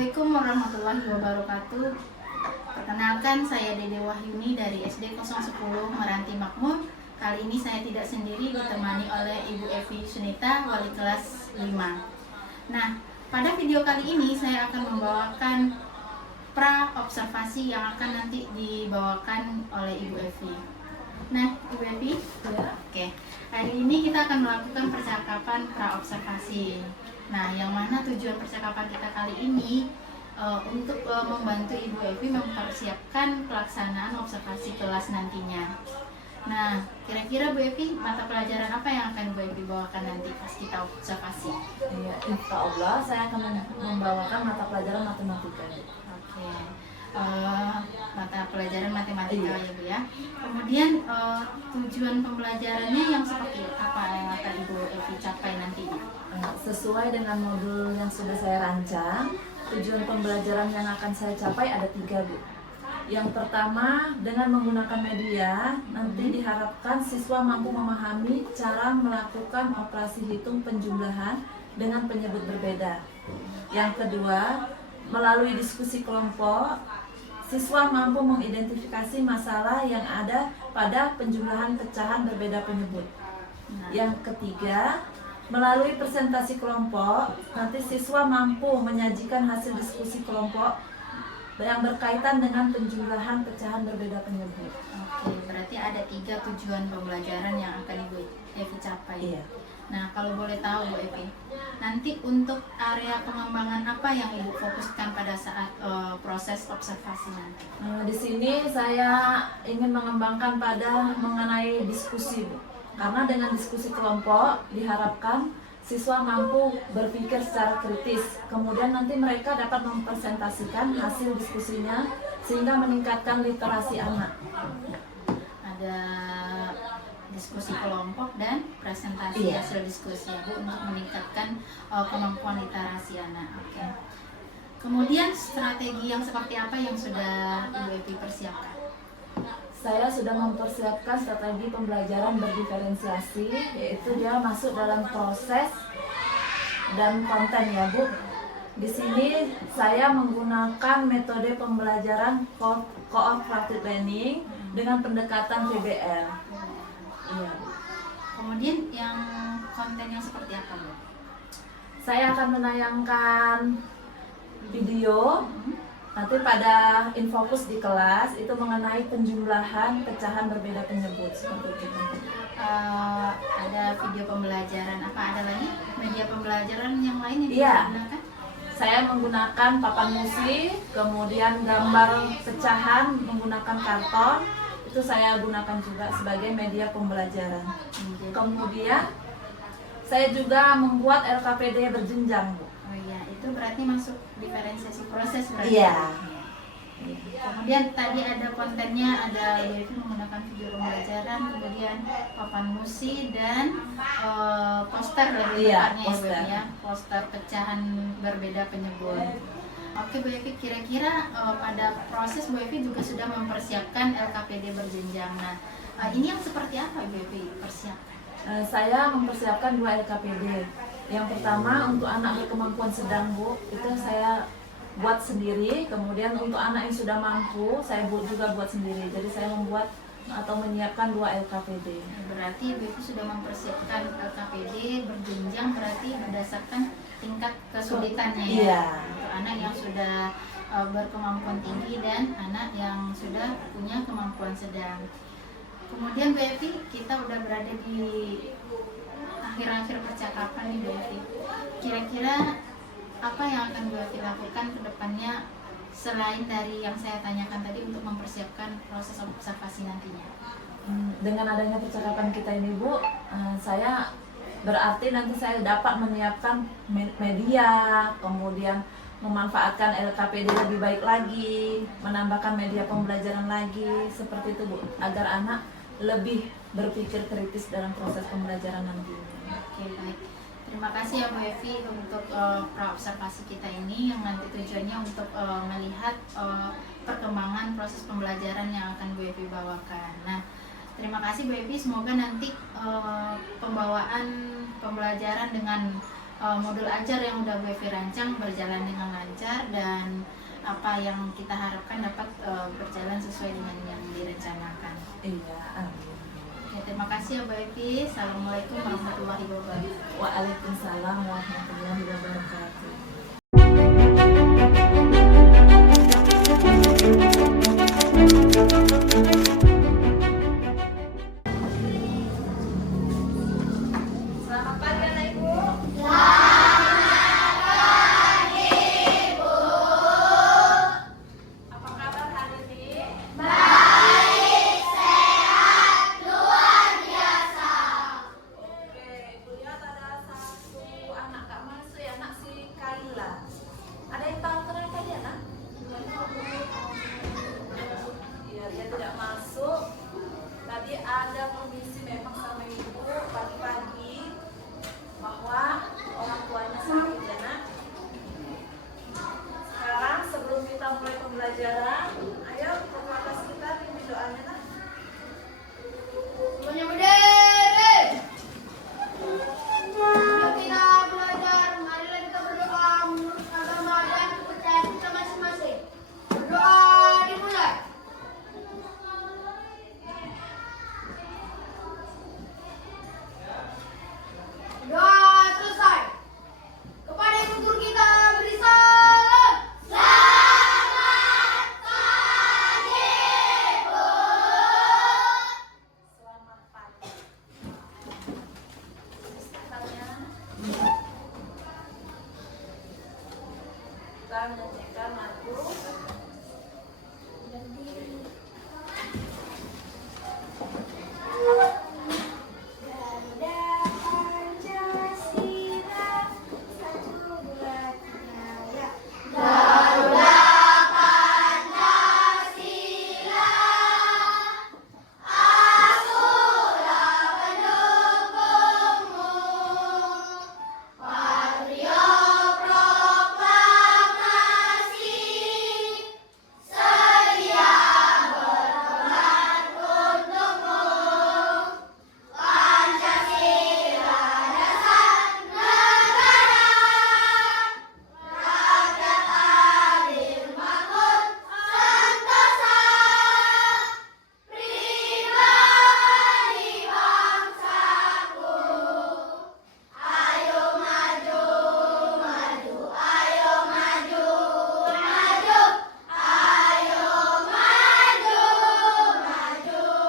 Assalamualaikum warahmatullahi wabarakatuh. Perkenalkan, saya Dede Wahyuni dari SD 010 Meranti Makmur. Kali ini saya tidak sendiri, ditemani oleh Ibu Evi Sunita, wali kelas 5. Nah, pada video kali ini saya akan membawakan pra-observasi yang akan nanti dibawakan oleh Ibu Evi. Nah, Ibu Evi, Oke. Hari ini kita akan melakukan percakapan pra-observasi. Nah, yang mana tujuan percakapan kita kali ini untuk membantu Ibu Evi mempersiapkan pelaksanaan observasi kelas nantinya. Nah, kira-kira Bu Evi, mata pelajaran apa yang akan Bu Evi bawakan nanti pas kita observasi? Ya, insya Allah saya akan membawakan mata pelajaran matematika. Oke. Mata pelajaran matematika ya Bu ya. Kemudian tujuan pembelajarannya yang seperti apa yang akan Ibu Evi capai nantinya? Sesuai dengan modul yang sudah saya rancang, tujuan pembelajaran yang akan saya capai ada 3, Bu. Yang pertama, dengan menggunakan media, nanti diharapkan siswa mampu memahami cara melakukan operasi hitung penjumlahan dengan penyebut berbeda. Yang kedua, melalui diskusi kelompok, siswa mampu mengidentifikasi masalah yang ada pada penjumlahan pecahan berbeda penyebut. Yang ketiga, melalui presentasi kelompok, nanti siswa mampu menyajikan hasil diskusi kelompok yang berkaitan dengan penjumlahan pecahan berbeda penyebut. Oke, berarti ada 3 tujuan pembelajaran yang akan Ibu Evi capai. Iya. Nah, kalau boleh tahu Bu Evi, nanti untuk area pengembangan apa yang Ibu fokuskan pada saat proses observasi nanti? Di sini saya ingin mengembangkan pada mengenai diskusi, Bu. Karena dengan diskusi kelompok diharapkan siswa mampu berpikir secara kritis. Kemudian nanti mereka dapat mempresentasikan hasil diskusinya sehingga meningkatkan literasi anak. Ada diskusi kelompok dan presentasi hasil diskusi ya Bu, untuk meningkatkan kemampuan literasi anak. Oke. Kemudian strategi yang seperti apa yang sudah Ibu Evi persiapkan? Saya sudah mempersiapkan strategi pembelajaran berdiferensiasi, yaitu dia masuk dalam proses dan konten ya Bu. Di sini saya menggunakan metode pembelajaran cooperative learning dengan pendekatan PBL. Iya. Kemudian yang konten yang seperti apa Bu? Saya akan menayangkan video nanti pada infokus di kelas itu mengenai penjumlahan pecahan berbeda penyebut seperti itu. Ada video pembelajaran, apa ada lagi media pembelajaran yang lain yang digunakan? Saya menggunakan papan musi, kemudian gambar pecahan menggunakan karton, itu saya gunakan juga sebagai media pembelajaran. Kemudian saya juga membuat LKPD berjenjang, Bu. Oh iya, itu berarti masuk diferensiasi proses berarti. Iya. Kemudian tadi ada kontennya, ada yaitu menggunakan video pembelajaran, kemudian papan musi dan poster lebih tepatnya ya, poster pecahan berbeda penyebut. Oke Bu Evi, kira-kira pada proses Bu Evi juga sudah mempersiapkan LKPD berjenjang. Nah, ini yang seperti apa Bu Evi persiapkan? Saya mempersiapkan 2 LKPD. Yang pertama untuk anak berkemampuan sedang, Bu, itu saya buat sendiri. Kemudian untuk anak yang sudah mampu, saya juga buat sendiri. Jadi saya membuat atau menyiapkan 2 LKPD. Berarti Ibu sudah mempersiapkan LKPD berjenjang, berarti berdasarkan tingkat kesulitannya ya. Iya. Untuk anak yang sudah berkemampuan tinggi dan anak yang sudah punya kemampuan sedang. Kemudian Bu Evi, kita udah berada di akhir-akhir percakapan nih Bu Evi. Kira-kira apa yang akan Bu Evi lakukan ke depannya selain dari yang saya tanyakan tadi untuk mempersiapkan proses observasi nantinya? Dengan adanya percakapan kita ini, Bu, saya berarti nanti saya dapat menyiapkan media, kemudian memanfaatkan LKPD lebih baik lagi, menambahkan media pembelajaran lagi, seperti itu Bu, agar anak lebih berpikir kritis dalam proses pembelajaran nanti. Oke, baik. Terima kasih ya Bu Evi untuk pra-observasi kita ini yang nanti tujuannya untuk melihat perkembangan proses pembelajaran yang akan Bu Evi bawakan. Nah, terima kasih Bu Evi, semoga nanti pembawaan pembelajaran dengan modul ajar yang udah Bu Evi rancang berjalan dengan lancar dan apa yang kita harapkan dapat berjalan sesuai dengan yang direncanakan. Iya, amin. Ya, terima kasih ya Bu Evi. Assalamualaikum warahmatullahi wabarakatuh. Waalaikumsalam warahmatullahi wabarakatuh. Selamat pagi anak ibu. Apa kabar hari ini? Oke, ibu lihat ada satu anak gak masuk ya, anak si Kaila. Ada yang tahu kenapa dia nak? Iya, dia tidak masuk. Tadi ada permisi memang sama ibu pagi-pagi bahwa orang tuanya sakit ya nak. Sekarang sebelum kita mulai pembelajaran, ayo ke kelas kita pimpin doanya nak. Semuanya berdiri. Sebelum kita belajar, marilah kita berdoa menurut agama dan kepercayaan kita masing-masing. Berdoa dimulai. Doa selesai. Kepada ibu guru kita beri salam. Selamat pagi, Bu. Selamat pagi. Misalnya, kita menyanyikan lagu Garuda Pancasila, satu bulan jaya. Garuda Pancasila, akulah pendukungmu. Patrio proklamasi, sedia berkorban untukmu. Pancasila dasar negara, rakyat adil makmur sentosa, pribadi bangsaku. Ayo maju, maju, ayo maju, maju, ayo maju, maju.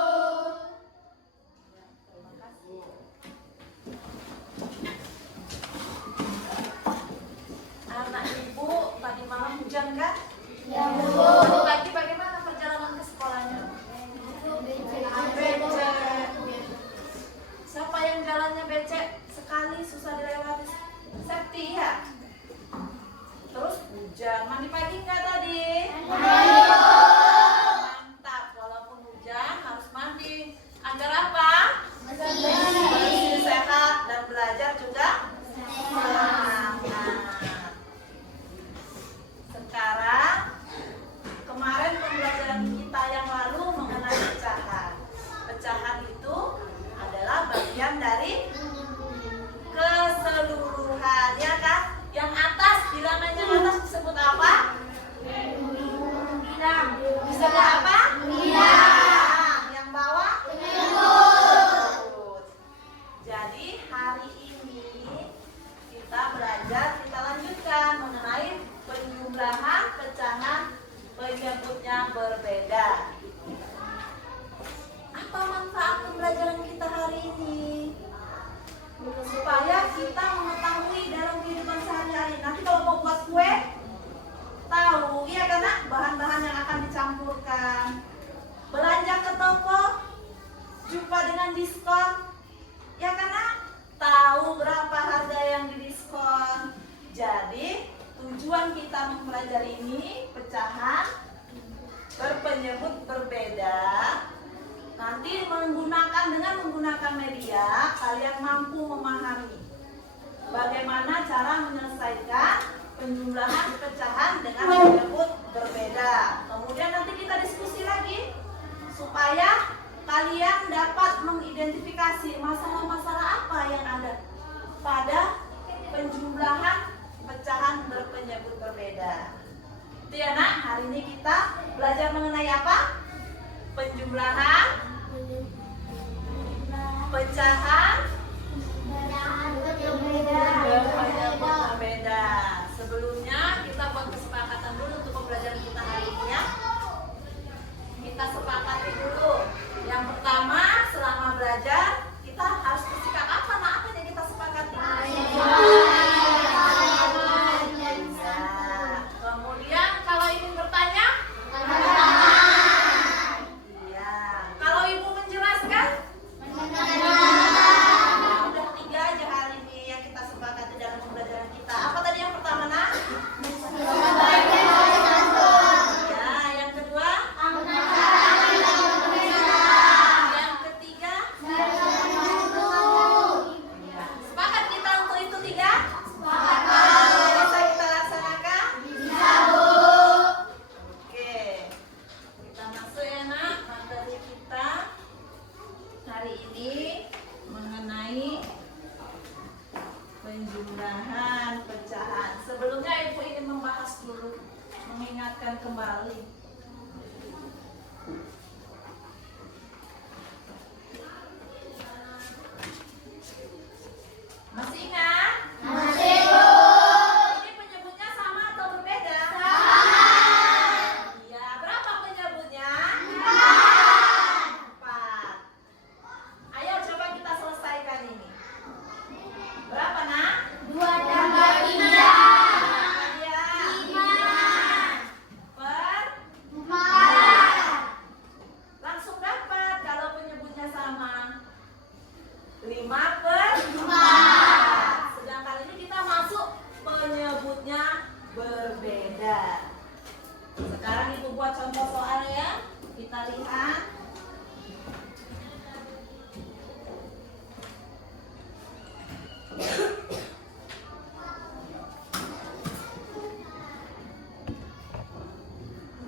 anak ibu tadi malam hujan kan? Ya, Bu. Tadi pagi bagaimana perjalanan ke sekolahnya? Becek. Siapa yang jalannya becek sekali susah dilewati? Septi ya? Terus hujan. Mandi pagi enggak tadi? Mantap. Walaupun hujan harus mandi. Agar apa? Bersih, sehat dan belajar juga semangat. Sekarang kemarin pembelajaran kita yang lalu mengenai pecahan. Pecahan itu adalah bagian dari keseluruhan, ya kan? Yang atas, bilangan yang atas disebut apa? Disebut apa? Yang bawah? Jadi hari ini kita belajar, kita lanjutkan mengenai penjumlahan, pecahan, penyebutnya berbeda. Apa manfaat pembelajaran kita hari ini? Supaya kita mengetahui dalam kehidupan sehari-hari. Nanti kalau mau buat kue, tahu, iya kan nak? Bahan-bahan yang akan dicampurkan. Belanja ke toko, jumpa dengan diskon, ya kan nak? Tahu berapa harga yang didiskon. Jadi tujuan kita mempelajari ini pecahan berpenyebut berbeda. Nanti dengan menggunakan media kalian mampu memahami bagaimana cara menyelesaikan penjumlahan pecahan dengan penyebut berbeda. Kemudian nanti kita diskusi lagi supaya kalian dapat mengidentifikasi masalah-masalah apa yang ada pada penjumlahan Itu ya nak, hari ini kita belajar mengenai apa? Penjumlahan, pecahan, penyebut berbeda. Sebelumnya kita buat kesepakatan dulu untuk pembelajaran kita hari ini ya. Kita sepakati dulu. Yang pertama, selama belajar kita harus bersikap apa? Nah, apa yang kita sepakati? Kemudian kalau ingin bertanya, iya. Kalau ibu menjelaskan, udah 3 aja hari ini yang kita sepakati dalam pembelajaran kita. Apa tadi yang pertama nak? Ya, yang kedua. Yang ketiga. Ya. Sepakat kita untuk itu 3? Bisa kita laksanakan? Oke, kita masuk ya nak, materi kita hari ini mengenai penjumlahan, pecahan. Sebelumnya ibu ingin membahas dulu, mengingatkan kembali. Masih ingat? Ini penyebutnya sama atau berbeda? Iya, berapa penyebutnya? 4. Ayo coba kita selesaikan ini. Berapa nak? 2 tambah 3 Iya. 5 Per 4 langsung dapat kalau penyebutnya sama. 5 per 4 Sedangkan ini kita masuk penyebutnya berbeda. Sekarang ibu buat contoh soal ya. Kita lihat.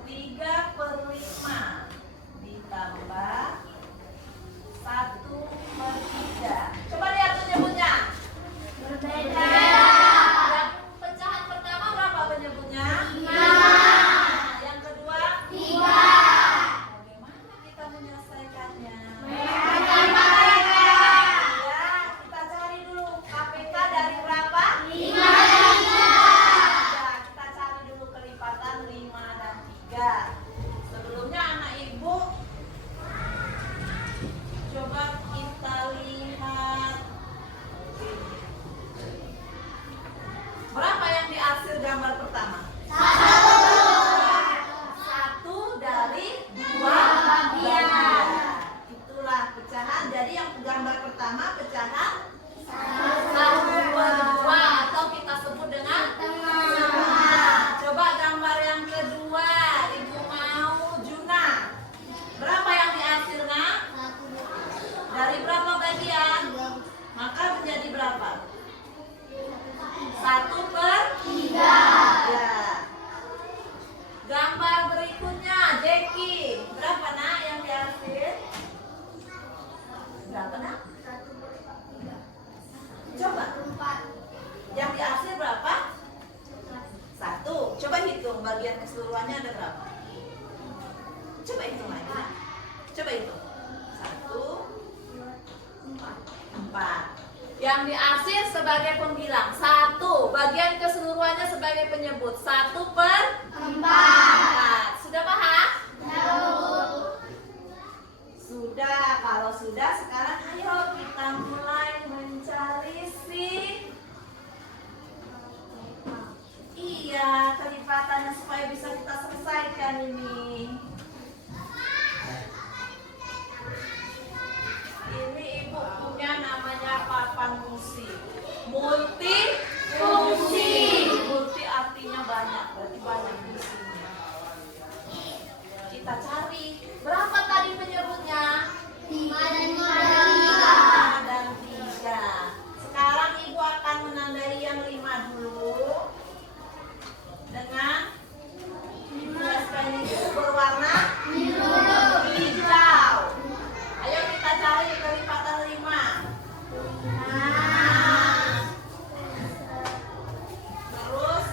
Tiga per 5 ditambah 1/3. Coba lihat penyebutnya. berbeda. Yang pecahan pertama berapa penyebutnya? 5 Yang kedua? 3 Bagaimana kita menyelesaikannya? matematika Ya, kita cari dulu KPK dari berapa? 5 dan 3 Ya, kita cari dulu kelipatan 5 dan 3. Sebelumnya anak ibu coba kita lihat berapa yang diarsir gambar pertama? 1 dari 2 bagian. Itulah pecahan. Jadi yang gambar pertama pecahan 1/2 atau kita sebut dengan setengah. Coba gambar yang kedua, ibu mau Juna. Berapa yang diarsir nak? Dari berapa bagian? Maka menjadi berapa? 1/3. Ya. Gambar berikutnya, Jeki. Berapa nak yang diarsir? Berapa nak? Coba. Yang diarsir berapa? 1. Coba hitung bagian keseluruhannya ada berapa? Coba hitung lagi. Coba hitung. 1, 4. Yang diarsir sebagai pembilang 1. Bagian keseluruhannya sebagai penyebut 1/4. Sudah paham? Sudah. Kalau sudah, sekarang ayo kita mulai mencari si iya kelipatannya supaya bisa kita selesaikan ini. Ini ibu punya namanya papan multifungsi. Multi artinya banyak, berarti banyak fungsinya. Kita cari berapa tadi penyebutnya? 5 dan 5 dan 3. Sekarang ibu akan menandai yang 5 dulu dengan tuliskan itu berwarna hijau. Ayo kita cari kelipatan 5. Terus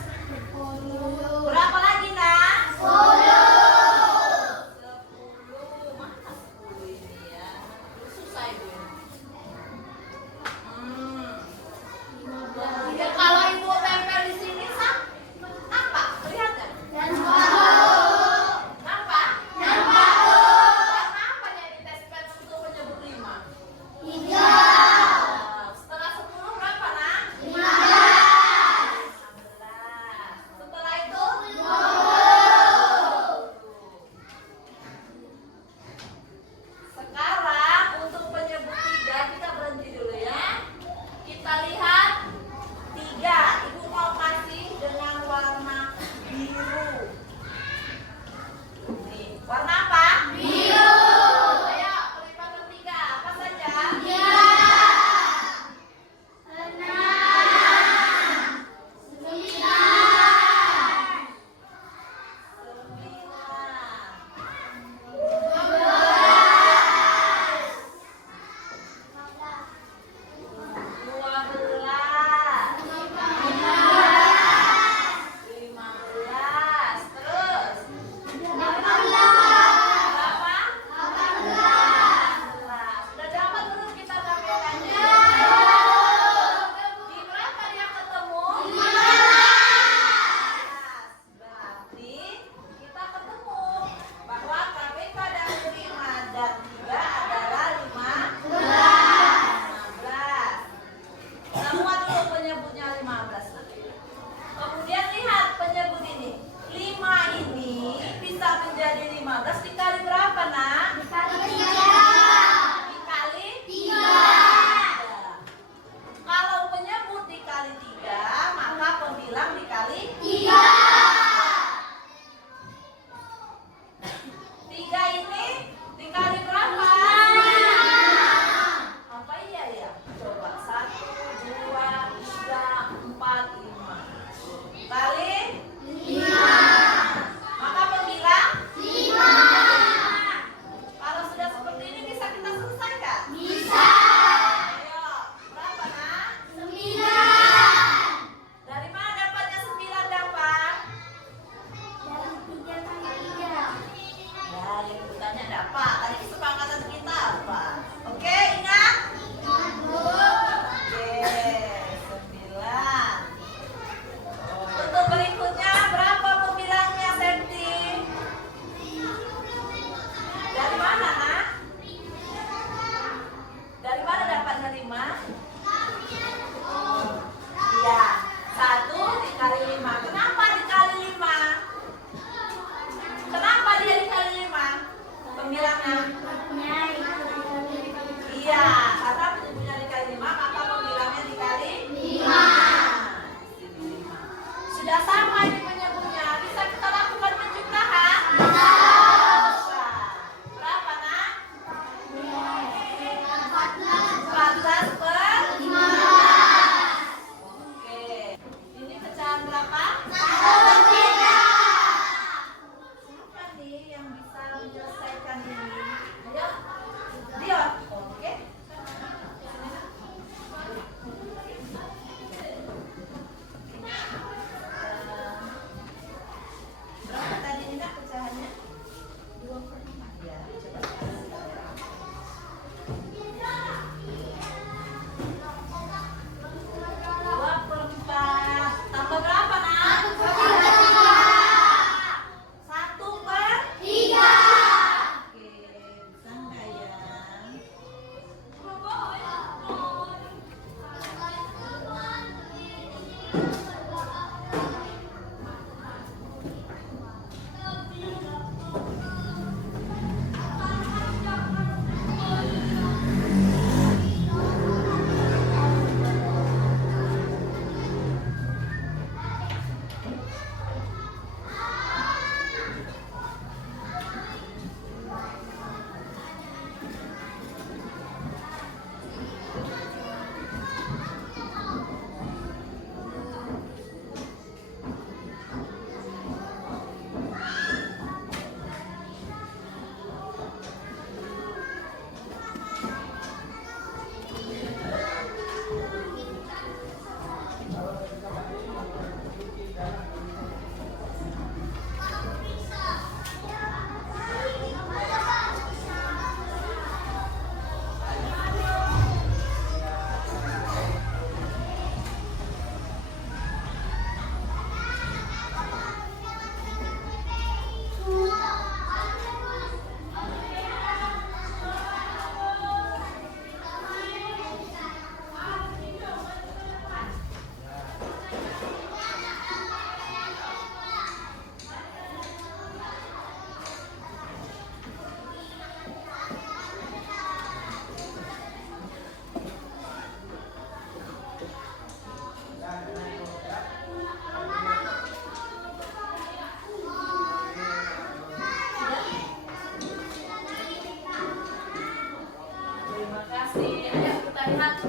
kita lihat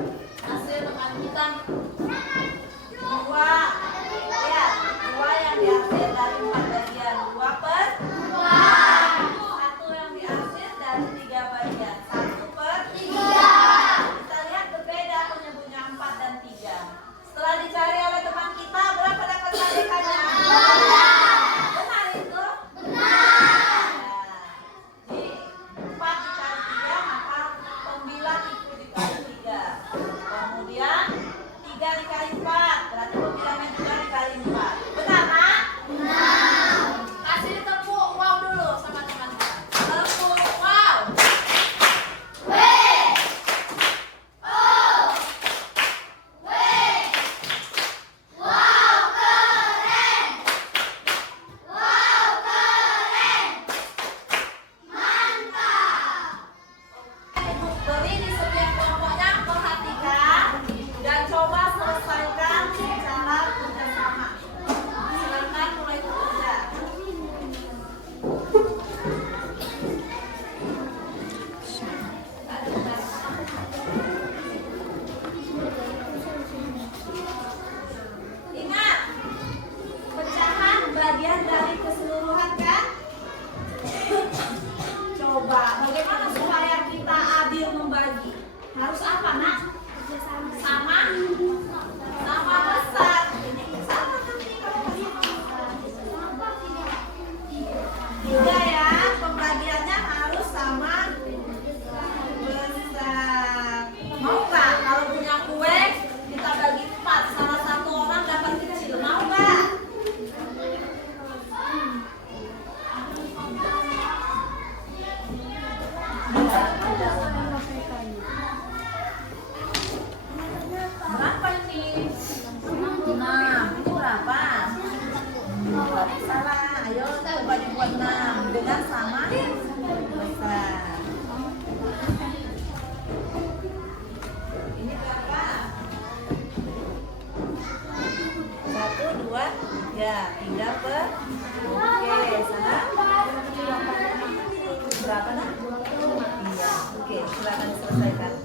hasil teman kita. Dua, ya, dua yang dihasil dari 4 bagian. 2/2. Satu yang dihasil dari 3 bagian. 1/3. Kita lihat berbeda penyebutnya 4 dan 3. Setelah dicari oleh teman kita, berapa dapat kebalikannya? Benar itu? Benar. Jadi 4 dikali 3, maka pembilang itu dikali 3. Kemudian 3 dikali 4, berarti pembilangnya juga dikali 4. Benar, Nak? Benar. Kasih tepuk wow dulu sama teman-teman. Tepuk wow. Beri di setiap kelompoknya, perhatikan dan coba selesaikan secara bersama. Silakan mulai bekerja. Ingat, pecahan bagian dari keseluruhan kan? Coba, bagaimana supaya kita adil membagi? Harus apa, Nak? Sama? Sama besar. Ini sama kan ini kalau sama. 3 ya, pembagiannya harus sama besar. Mau nggak kalau punya kue kita bagi 4, salah satu orang dapat kecil? Mau nggak? Berapa ini? 6. Ini berapa? Salah. Ayo coba dibuat 6 dengan sama besar. Ini berapa? 1, 2, 3. 3/. Oke, salah. Berapa, Nak? Iya. Oke, silakan diselesaikan. 4.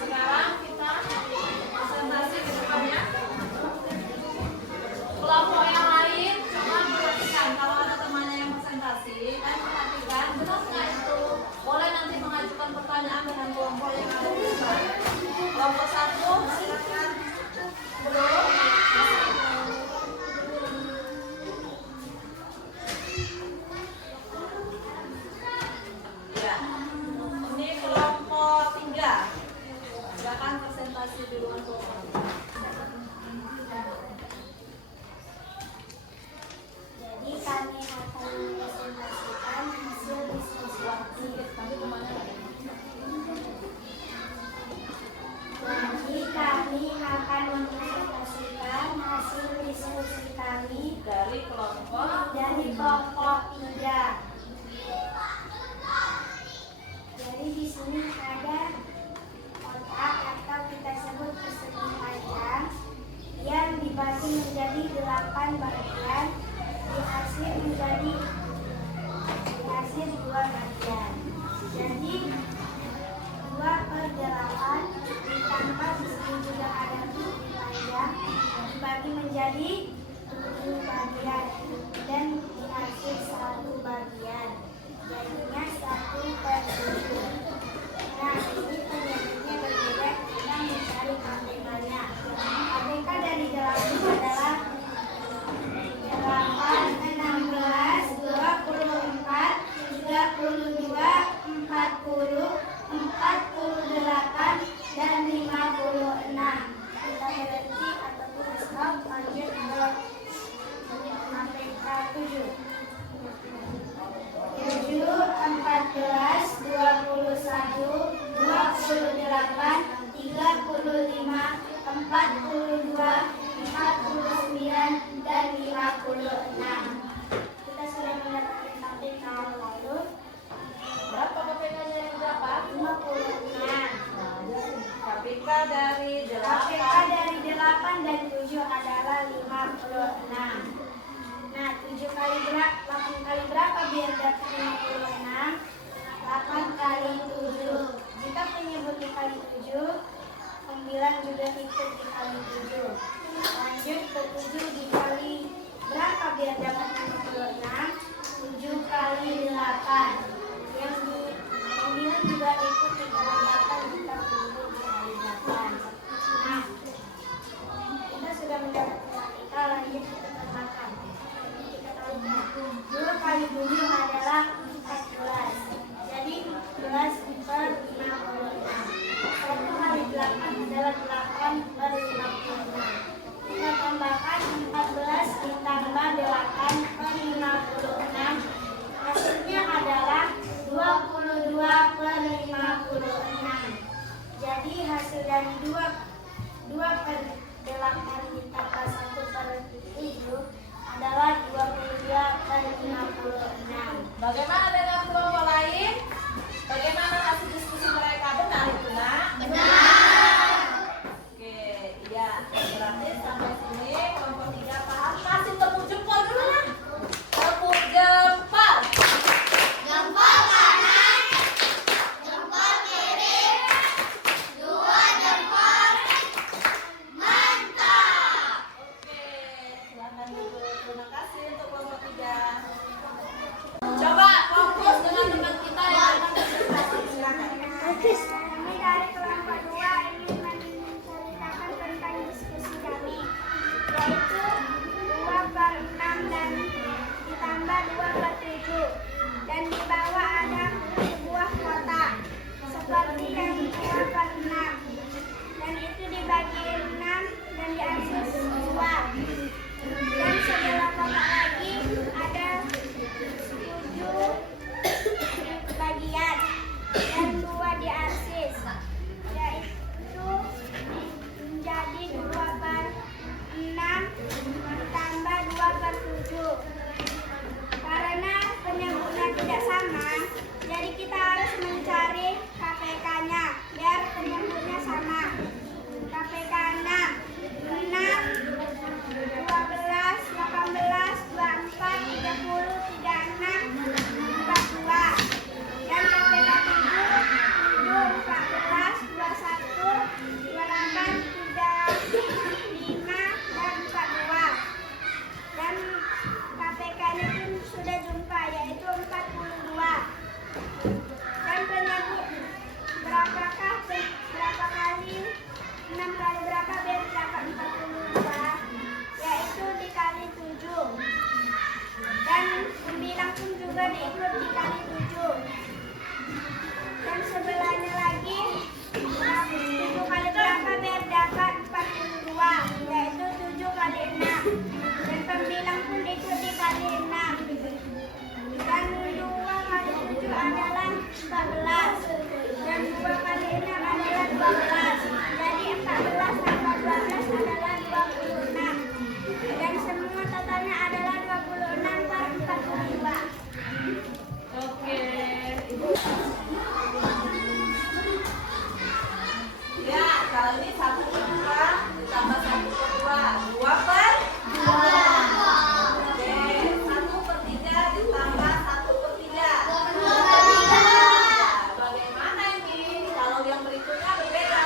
Sekarang kita presentasi ke depannya. Kelompok yang lain coba perhatikan kalau ada temannya yang presentasi dan perhatikan benar nggak itu. Boleh nanti mengajukan pertanyaan dengan kelompok yang ada di depan. Kelompok 1 silakan. Belum? Ya. Ini kelompok 3. Silakan presentasi di ruang kelompok. Jadi kami akan mempresentasikan hasil diskusi waktu. Jadi kami akan mempresentasikan hasil diskusi kami Dari kelompok dari kelompok 3. Jadi di sini ada kotak atau kita sebut persegi panjang yang dibagi menjadi 8 bagian, dihasil 2 bagian. Jadi 2/8 ditambah di sini juga ada persegi panjang dibagi menjadi 7 bagian dan dihasil 1 bagian. Jadinya 1/7. Nah, ini penyebabnya berbeda, kita mencari KBK-nya. KBK dari 8 adalah 8, 16, 24, 32, 40, 48, dan 56. Kita berhenti ataupun stop, lanjut ke KBK 7. 7 42, 49, dan 56. Kita sudah mendapatkan KPK lalu. Berapa KPK-nya yang dapat? 56. KPK dari 8. KPK dari 8 dan 7 adalah 56. Nah, 8 kali berapa biar dapat 56? 8 kali 7. Jika penyebut dikali 7, 9 juga ikut dikali 7. Lanjut ke 7 dikali berapa biar dapat 56? 7 kali 8. Yang 9 juga ikut dikali 8 jika penyebut dikali 8. Nah, kita sudah mendapatkan KPK, lanjut kita tambahkan. Kita kalikan. 2 kali 7 adalah 14. Jadi 11 per 56. 1 kali 8 adalah 8 per 56. Kita tambahkan 14 ditambah 8 per 56. Hasilnya adalah 22 per 56. Jadi hasil dari 2 per 8 ditambah 1 per 7 adalah 22 per 56. Bagaimana dengan kelompok lain? Bagaimana hasil diskusi mereka? Benar itu, Nak? Benar. Oke, iya. Berarti sampai sini kelompok 3 paham. Kasih tepuk jempol dulu, Nak. Tepuk jempol. Jempol kanan, jempol kiri, 2 jempol. Mantap. Oke, silakan duduk. Terima kasih untuk kelompok 3. Coba fokus dengan teman kita yang akan berprestasi. Silakan. Kami dari kelompok 2 ingin menceritakan tentang diskusi kami, yaitu 2 per 6 dan ditambah 2 per 7. Dan di bawah ada sebuah kotak seperti yang 2 per 6. Dan itu dibagi 6 dan diarsir 2. Dan sebelah kotak lagi ada 7 bagian dan 2 diarsir, yaitu menjadi 2 per 6 ditambah 2 per 7. Karena penyebutnya tidak sama, jadi kita harus mencari KPK-nya biar penyebutnya sama. KPK 6, 12, 18, 24, 30, 36, 42. Dan KPK 7, 14, 21, 28, 35, dan 42. Dan KPK-nya pun sudah jumpa, yaitu 42. Dan penyebut berapa kali 6 kali berapa biar dapat 42, yaitu dikali 7. Dan 9 pun juga diikut dikali 7. Dan sebelahnya lagi 7 kali berapa biar dapat 42, yaitu 7 kali 6. Dan pembilang pun ikut dikali 6. Dan 2 kali 7 adalah 14. Dan 2 kali 6 adalah 12. Jadi 14 tambah 12 adalah 26. Dan semua totalnya adalah 26 per 42. Oke. Ya, kali ini 1 per 2 ditambah 1 per 2. 2 per 2. Oke, 1 per 3 ditambah 1 per 3. Bagaimana ini? Kalau yang berikutnya berbeda.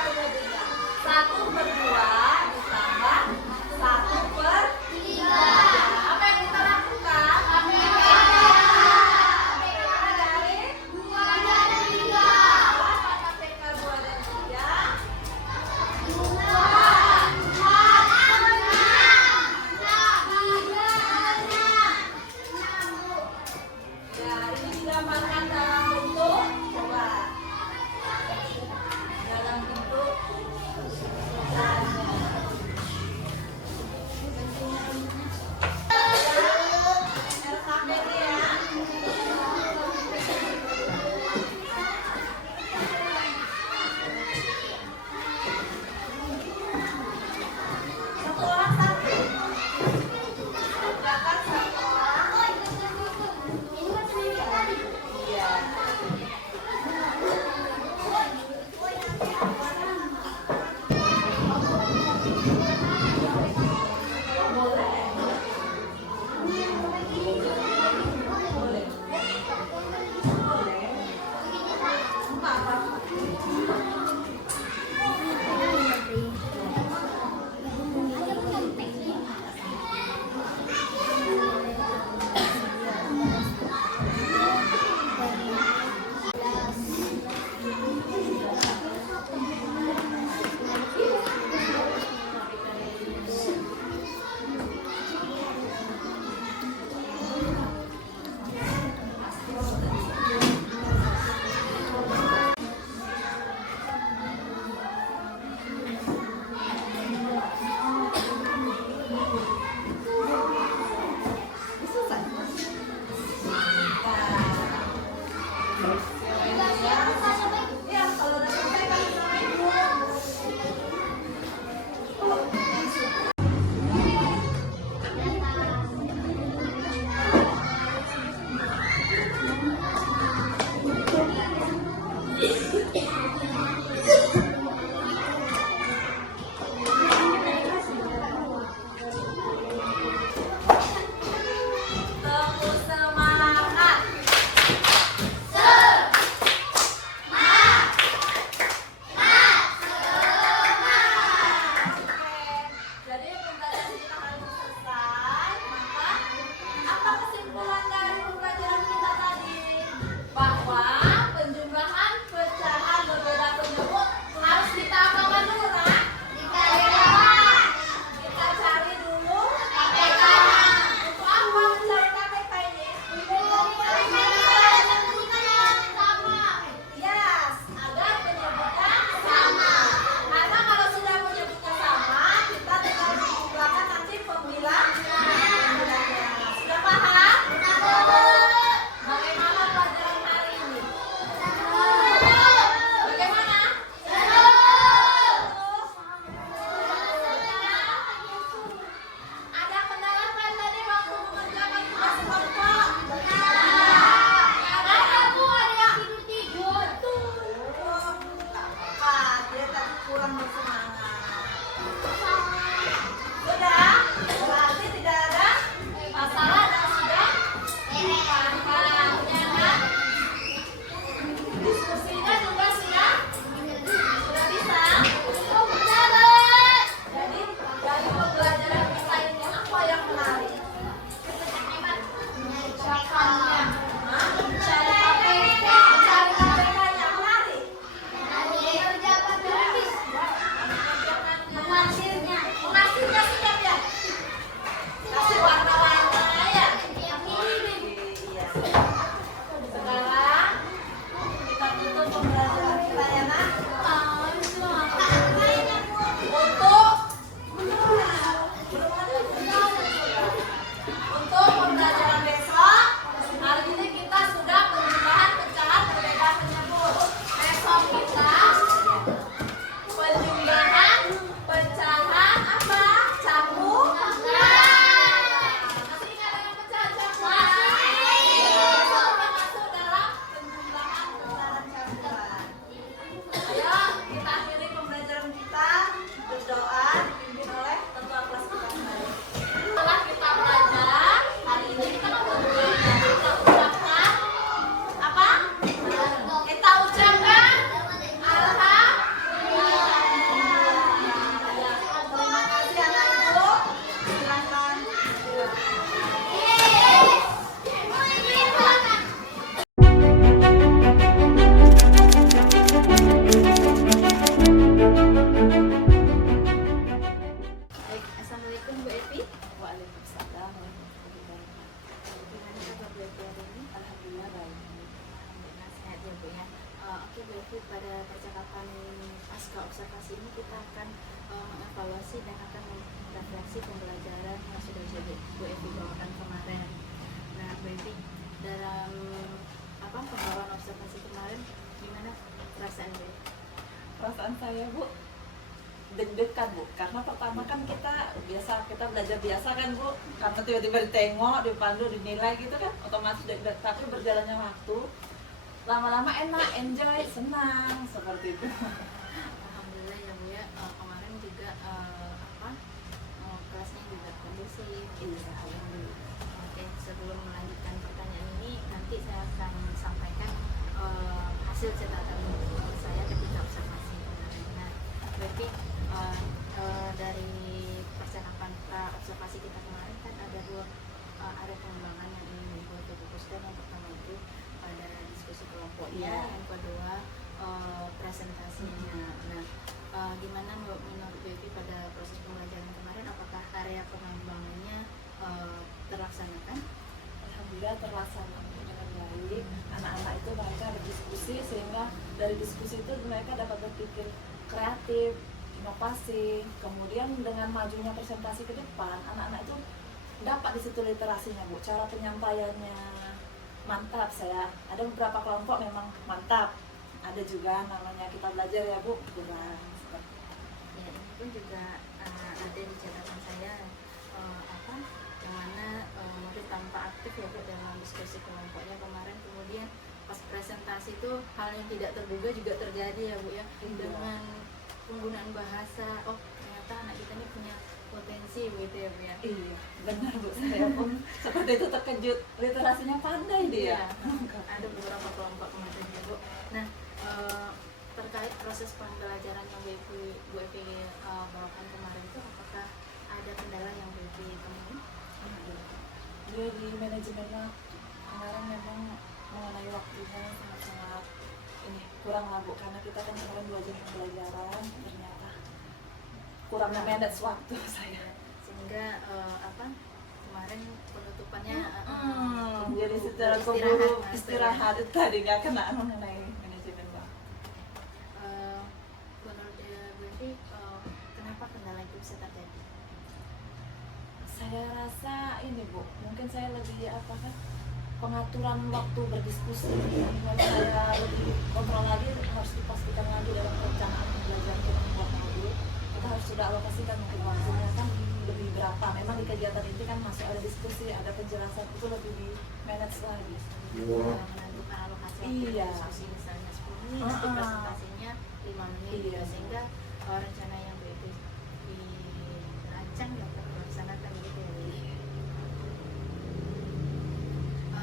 Assalamualaikum Bu Evi. Waalaikumsalam warahmatullahi wabarakatuh. Gimana kabar Bu Evi hari ini? Alhamdulillah baik. Alhamdulillah sehat ya Bu ya. Oke Bu Evi, pada percakapan pasca observasi ini kita akan mengevaluasi dan akan merefleksi pembelajaran yang sudah Bu Evi bawakan kemarin. Nah Bu Evi, dalam pembawaan observasi kemarin gimana perasaan Bu Evi? Perasaan saya Bu deg-degan Bu, karena pertama kan kita belajar biasa kan Bu, karena tiba-tiba ditengok, dipandu, dinilai gitu kan, otomatis deg-degan. Tapi berjalannya waktu, lama-lama enak, enjoy, senang seperti itu. Alhamdulillah ya Bu ya. Kemarin juga kelasnya juga kondusif. Iya, alhamdulillah. Oke, sebelum melanjutkan pertanyaan ini, nanti saya akan sampaikan hasil catatan saya ketika observasi kemarin. Nah, berarti dari percakapan observasi kita kemarin kan ada dua area pengembangan yang ingin Ibu fokuskan. Yang pertama itu pada diskusi kelompoknya, yang kedua presentasinya. Nah, gimana menurut Bu Evi pada proses pembelajaran kemarin? Apakah area pengembangannya terlaksanakan? Alhamdulillah terlaksana dengan baik. Anak-anak itu mereka berdiskusi, sehingga dari diskusi itu mereka dapat berpikir kreatif, inovasi. Kemudian dengan majunya presentasi ke depan, anak-anak itu dapat di situ literasinya Bu, cara penyampaiannya mantap. Saya ada beberapa kelompok memang mantap, ada juga namanya kita belajar ya Bu, kurang seperti Ya, ini pun juga ada di catatan saya yang mana mungkin tanpa aktif ya Bu dalam diskusi kelompoknya kemarin. Kemudian pas presentasi itu hal yang tidak terduga juga terjadi ya Bu ya, dengan penggunaan bahasa. Oh, ternyata anak kita ini punya potensi gitu ya Bu ya. Iya, benar Bu, saya pun seperti itu terkejut, literasinya pandai dia. Ada beberapa kelompok kemarin ya Bu. Nah, terkait proses pembelajaran yang Bu Evi bawakan kemarin itu, apakah ada kendala yang Bu Evi temui? Dia di manajemen waktu kemarin memang mengenai waktunya sangat-sangat ini kurang lah Bu, karena kita kan kemarin 2 jam pembelajaran, ternyata kurangnya manage waktu saya. Sehingga kemarin penutupannya Jadi secara keburu istirahat itu tadi nggak kena mengenai manajemen waktu. Menurut Bu Evi, kenapa kendala itu bisa terjadi? Saya rasa ini Bu, mungkin saya lebih pengaturan waktu berdiskusi. Mulai saya lebih kontrol lagi, harus dipastikan lagi dalam perencanaan pembelajaran kita membuat modul. Kita harus sudah alokasikan mungkin waktunya kan lebih berapa. Memang di kegiatan ini kan masih ada diskusi, ada penjelasan, itu lebih di manage lagi. Menentukan alokasi waktu Iya. diskusi misalnya 10 menit, untuk presentasinya 5 menit, Iya. sehingga rencana yang Bu Evi dirancang dapat dilaksanakan gitu ya.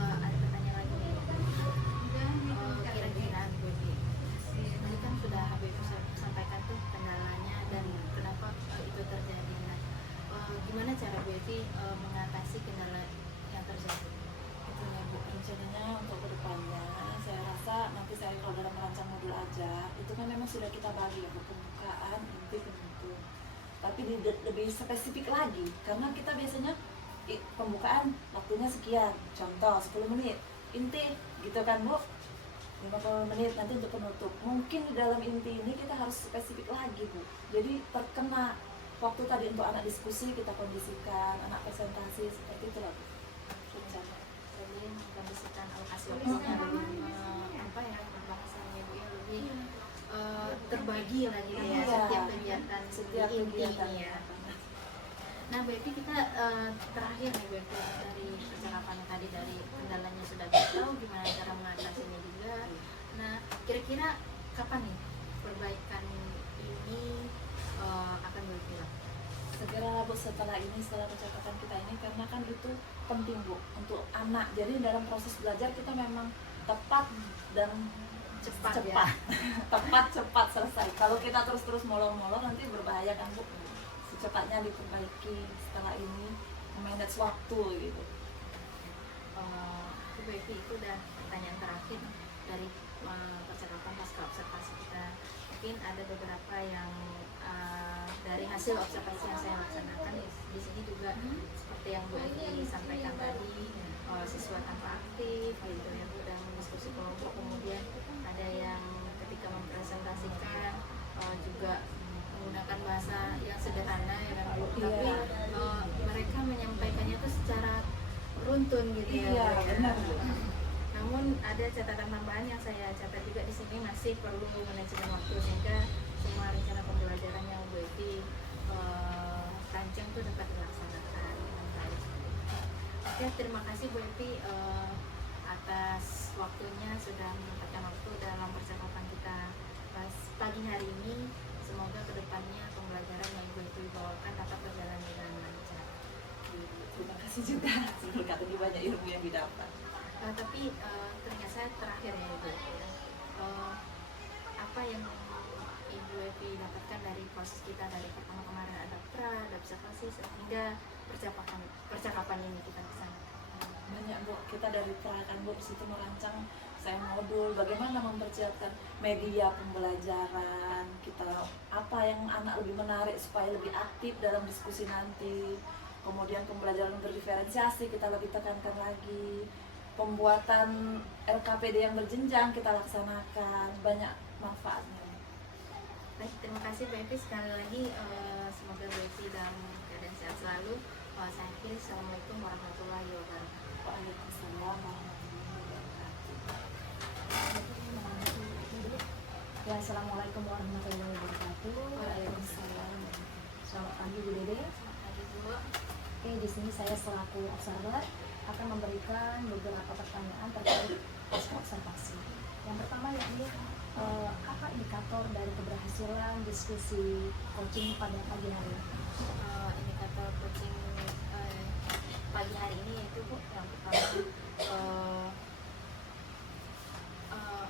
Ada pertanyaan lagi nih. Kira-kira Bu Evi, tadi kan sudah Bu Evi sampaikan tuh kendalanya dan kenapa itu terjadi. Nah, gimana cara Bu Evi mengatasi kendala yang terjadi? Itu ya Bu, rencananya untuk kedepannya saya rasa nanti saya kalau dalam merancang modul aja itu kan memang sudah kita bagi ya Bu, pembukaan, inti, penutup. Tapi lebih spesifik lagi, karena kita biasanya pembukaan waktunya sekian, contoh 10 menit, inti gitu kan Bu, 50 menit nanti untuk penutup. Mungkin di dalam inti ini kita harus spesifik lagi Bu, jadi terkena waktu tadi untuk anak diskusi kita kondisikan, anak presentasi, seperti itu lah Bu rencana. Jadi mengkondisikan alokasi waktunya lebih bahasannya Bu ya, lebih terbagi lagi ya, Iya. setiap kegiatan Setiap inti kegiatan ini ya. Nah Bu Evi, kita terakhir nih Bu Evi, dari percakapan tadi, dari kendalanya sudah kita tahu, gimana cara mengatasinya juga. Nah, kira-kira kapan nih perbaikan ini akan Bu Evi lakukan? Segera Bu, setelah ini, setelah percakapan kita ini, karena kan itu penting Bu untuk anak. Jadi dalam proses belajar kita memang tepat dan Cepat. tepat, cepat selesai. Kalau kita terus-terus molor-molor nanti berbahaya kan Bu. Secepatnya diperbaiki setelah ini, manage waktu gitu. Bu Evi, itu udah pertanyaan terakhir dari percakapan pasca observasi kita. Mungkin ada beberapa yang dari hasil observasi yang saya laksanakan di sini juga seperti yang Bu Evi sampaikan tadi, siswa tanpa aktif gitu ya Bu, dan diskusi kelompok, kemudian ada yang ketika mempresentasikan juga menggunakan bahasa yang sederhana ya kan Bu, tapi mereka menyampaikannya tuh secara runtun gitu ya Bu, ya. benar Bu. Namun ada catatan tambahan yang saya catat juga di sini, masih perlu manajemen waktu sehingga semua rencana pembelajaran yang Bu Evi rancang itu dapat dilaksanakan dengan baik. Oke, terima kasih Bu Evi atas waktunya, sudah menyempatkan waktu dalam percakapan kita pagi hari ini. Semoga kedepannya pembelajaran yang Ibu Evi bawakan dapat berjalan dengan lancar. Terima kasih juga, berkat ini banyak ilmu yang didapat. Tapi ternyata saya terakhir ya Ibu, apa yang Ibu Evi dapatkan dari proses kita dari pertama kemarin ada pra, ada observasi sehingga percakapan ini kita bisa Banyak Bu, kita dari perakan Bu di situ merancang saya modul bagaimana mempersiapkan media pembelajaran kita, apa yang anak lebih menarik supaya lebih aktif dalam diskusi nanti, kemudian pembelajaran berdiferensiasi kita lebih tekankan lagi, pembuatan LKPD yang berjenjang kita laksanakan, banyak manfaatnya. Baik, terima kasih Bu Evi sekali lagi, semoga Bu Evi dalam keadaan sehat selalu. Saya akhiri, Assalamualaikum warahmatullahi wabarakatuh. Waalaikumsalam warahmatullahi wabarakatuh. Ya, assalamualaikum warahmatullahi wabarakatuh. Waalaikumsalam. Selamat pagi Bu Dede. Selamat pagi Bu. Oke, di sini saya selaku observer akan memberikan beberapa pertanyaan terkait posko observasi. Yang pertama yakni apa indikator dari keberhasilan diskusi coaching pada pagi hari? Indikator coaching pagi hari ini yaitu Bu, yang pertama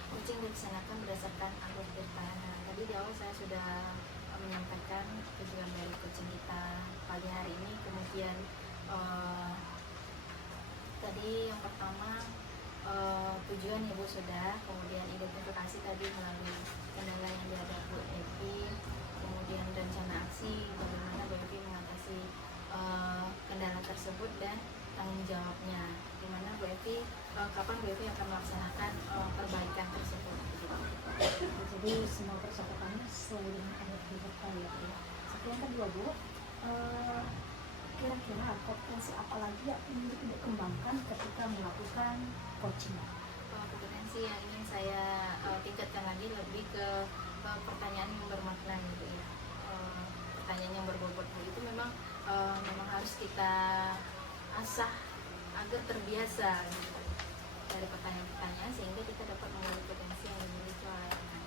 coaching dilaksanakan berdasarkan alur pertahanan. Tadi di awal saya sudah menyampaikan tujuan dari coaching kita pagi hari ini. Kemudian tadi yang pertama tujuan Ibu sudah, kemudian identifikasi tadi melalui kendala yang dihadapi Bu Evi, kemudian rencana aksi bagaimana Bu Evi mengatasi kendala tersebut dan tanggung jawabnya, di mana Bu Evi kapan Bu Evi akan melaksanakan perbaikan tersebut. Jadi semua percakapannya sesuai dengan alur digital ya Bu. Satu yang kedua Bu, kira-kira kompetensi apa lagi yang ingin dikembangkan ketika melakukan coaching? Kompetensi yang ingin saya tingkatkan lagi lebih ke pertanyaan yang bermakna gitu ya. Pertanyaan yang berbobot itu memang harus kita asah agar terbiasa gitu, dari pertanyaan-pertanyaan sehingga kita dapat mengalami potensi yang dimiliki oleh anak.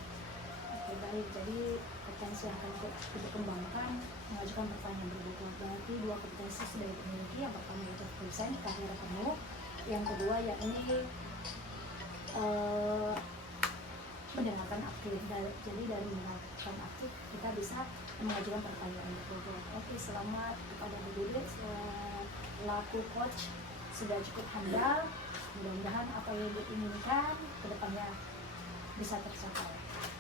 Oke, baik, jadi kompetensi yang akan kita kembangkan mengajukan pertanyaan berbobot. Berarti dua kompetensi sudah dimiliki. Yang pertama yaitu present, karya penuh. Yang kedua yakni mendengarkan aktif. Jadi dari mendengarkan aktif kita bisa mengajukan pertanyaan berbobot. Oke, selamat kepada Bu Dede selaku coach sudah cukup handal. Mudah-mudahan apa yang diinginkan kedepannya bisa tercapai.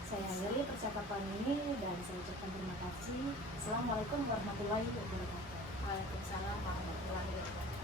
Saya akhiri percakapan ini dan saya ucapkan terima kasih. Assalamualaikum warahmatullahi wabarakatuh. Waalaikumsalam warahmatullahi wabarakatuh.